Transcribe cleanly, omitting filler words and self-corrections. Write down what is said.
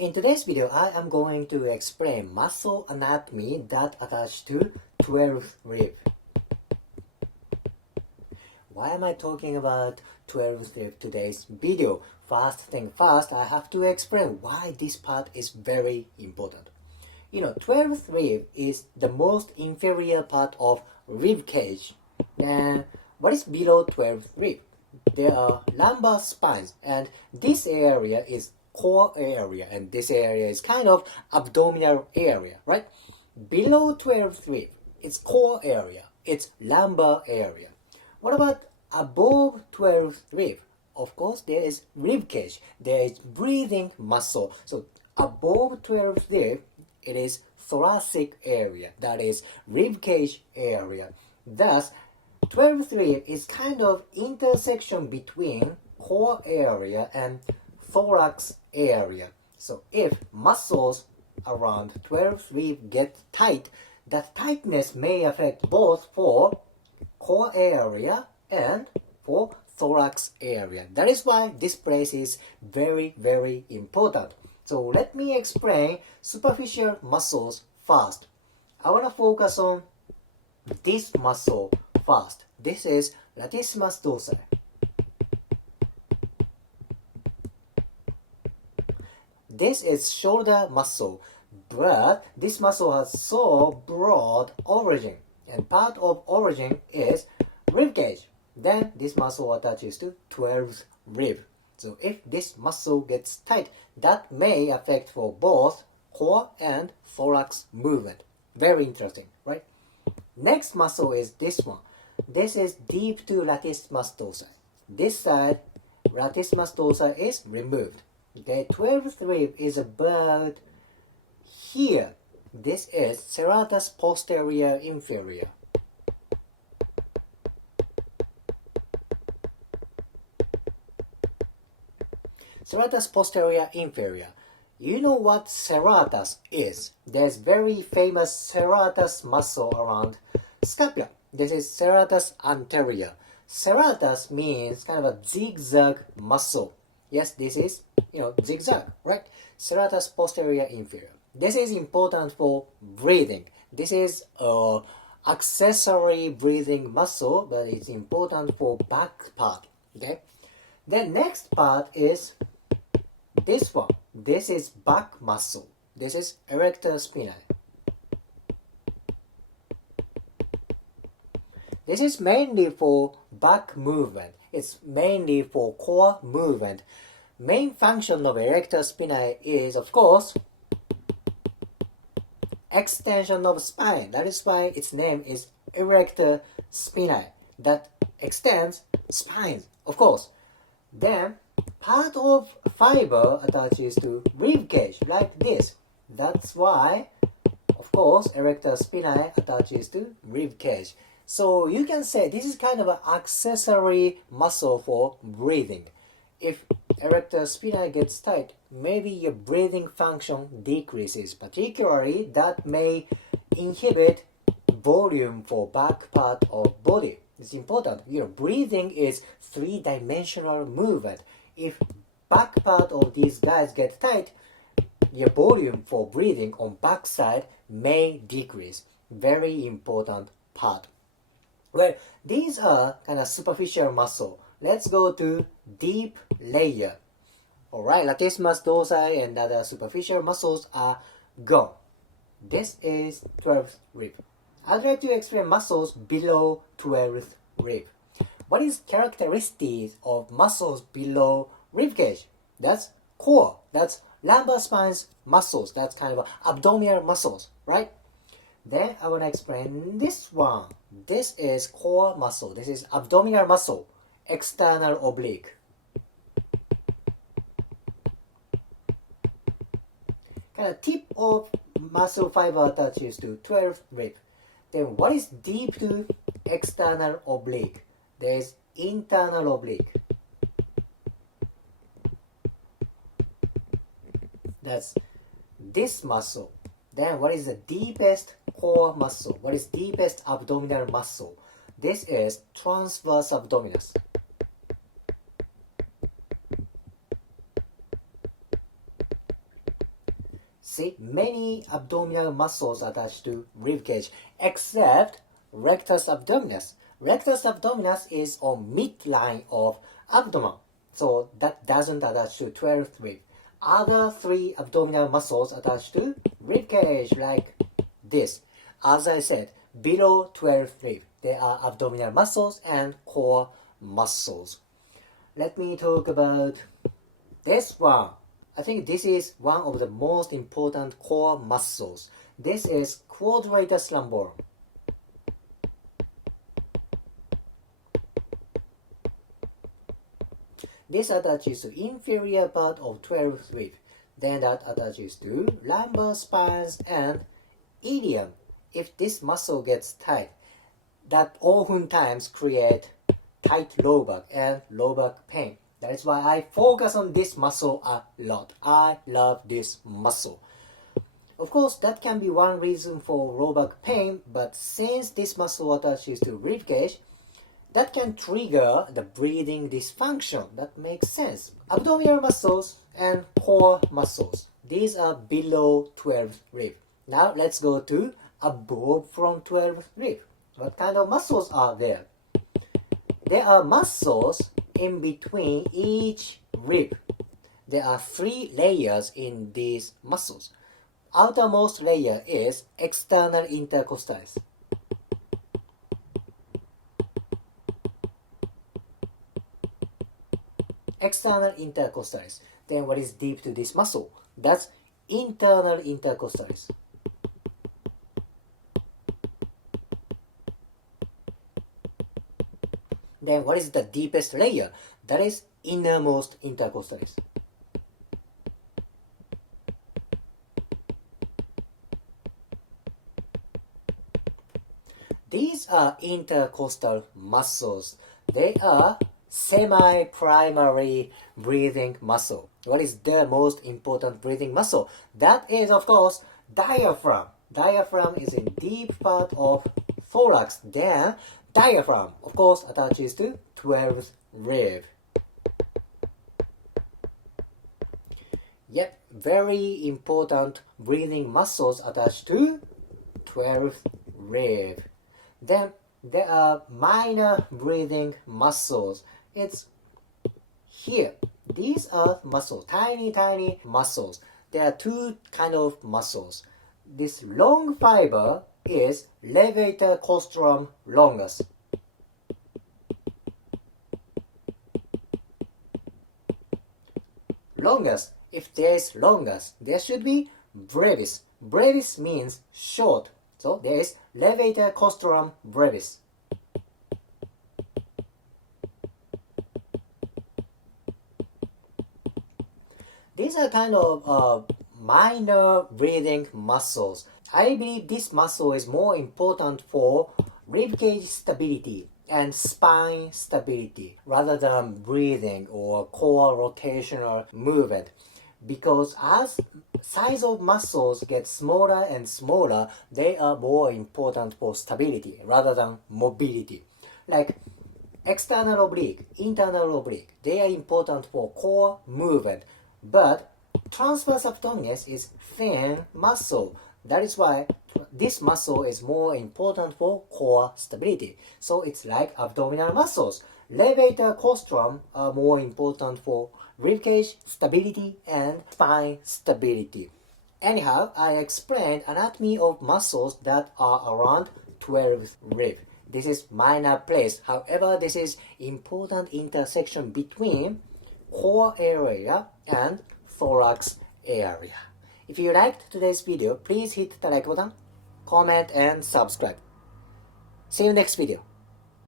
In today's video, I am going to explain muscle anatomy that attach to 12th rib. Why am I talking about 12th rib today's video? First thing first, I have to explain why this part is very important. 12th rib is the most inferior part of rib cage. And what is below 12th rib? There are lumbar spines, and this area is core area, and this area is kind of abdominal area, right? Below 12th rib, it's core area, it's lumbar area. What about above 12th rib? Of course, there is rib cage, there is breathing muscle. So above 12th rib, it is thoracic area, that is rib cage area. Thus, 12th rib is kind of intersection between core area and thorax area. So if muscles around 12th rib get tight, that tightness may affect both for core area and for thorax area. That is why this place is very, very important. So let me explain superficial muscles first. I want to focus on this muscle first. This is latissimus dorsi. This is shoulder muscle, but this muscle has so broad origin, and part of origin is rib cage. Then this muscle attaches to 12th rib. So if this muscle gets tight, that may affect for both core and thorax movement. Very interesting, right? Next muscle is this one. This is deep to latissimus dorsi. This side, latissimus dorsi is removed. Okay, 12th rib is about here. This is serratus posterior inferior. Serratus posterior inferior. You know what serratus is? There's very famous serratus muscle around scapula. This is serratus anterior. Serratus means kind of a zigzag muscle. Yes, this is, zigzag, right? Serratus posterior inferior. This is important for breathing. This is an accessory breathing muscle, but it's important for back part, okay? The next part is this one. This is back muscle. This is erector spinae. This is mainly for back movement. It's mainly for core movement. Main function of erector spinae is, of course, extension of spine. That is why its name is erector spinae. That extends spine, of course. Then, part of fiber attaches to rib cage, like this. That's why, of course, erector spinae attaches to rib cage. So you can say this is kind of an accessory muscle for breathing. If erector spinae gets tight, maybe your breathing function decreases. Particularly, that may inhibit volume for back part of body. It's important. Breathing is three-dimensional movement. If back part of these guys get tight, your volume for breathing on back side may decrease. Very important part. Well, these are kind of superficial muscle. Let's go to deep layer. Alright, latissimus dorsi and other superficial muscles are gone. This is 12th rib. I'd like to explain muscles below 12th rib. What is characteristics of muscles below rib cage? That's core. That's lumbar spines muscles. That's kind of abdominal muscles, right? Then I want to explain this one. This is core muscle. This is abdominal muscle, external oblique. Kind of tip of muscle fiber attaches to 12th rib. Then what is deep to external oblique? There is internal oblique. That's this muscle. Then what is the deepest core muscle? What is deepest abdominal muscle? This is transverse abdominis. see many abdominal muscles attached to ribcage except rectus abdominis. Rectus abdominis is on midline of abdomen, so that doesn't attach to 12th rib. Other three abdominal muscles attached to ribcage like this. As I said, below 12th rib, there are abdominal muscles and core muscles. Let me talk about this one. I think this is one of the most important core muscles. This is quadratus lumborum. This attaches to inferior part of 12th rib. Then that attaches to lumbar spines and ilium. If this muscle gets tight, that oftentimes create tight low back and low back pain. That is why I focus on this muscle a lot. I love this muscle. Of course, that can be one reason for low back pain, but since this muscle attaches to ribcage, that can trigger the breathing dysfunction. That makes sense. Abdominal muscles and core muscles. These are below 12th rib. Now let's go to above from 12th rib. What kind of muscles are there? There are muscles in between each rib. There are three layers in these muscles. Outermost layer is external intercostalis. External intercostalis. Then what is deep to this muscle? That's internal intercostalis. Then what is the deepest layer? That is innermost intercostalis. These are intercostal muscles. They are semi-primary breathing muscle. What is the most important breathing muscle? That is, of course, diaphragm. Diaphragm is in deep part of thorax. Then diaphragm, of course, attaches to 12th rib. Yep, very important breathing muscles attached to 12th rib. Then there are minor breathing muscles. It's here. These are muscles, tiny muscles. There are two kind of muscles. This long fiber is levator costrum longus. Longus. If there is longus, there should be brevis. Brevis means short. So there is levator costrum brevis. These are kind of minor breathing muscles. I believe this muscle is more important for ribcage stability and spine stability rather than breathing or core rotational movement. Because as size of muscles get smaller and smaller, they are more important for stability rather than mobility. Like external oblique, internal oblique, they are important for core movement. But transverse abdominis is thin muscle. That is why this muscle is more important for core stability. So it's like abdominal muscles. Levator costrum are more important for ribcage stability and spine stability. Anyhow, I explained anatomy of muscles that are around 12th rib. This is minor place. However, this is important intersection between core area and thorax area. If you liked today's video, please hit the like button, comment and subscribe. See you next video.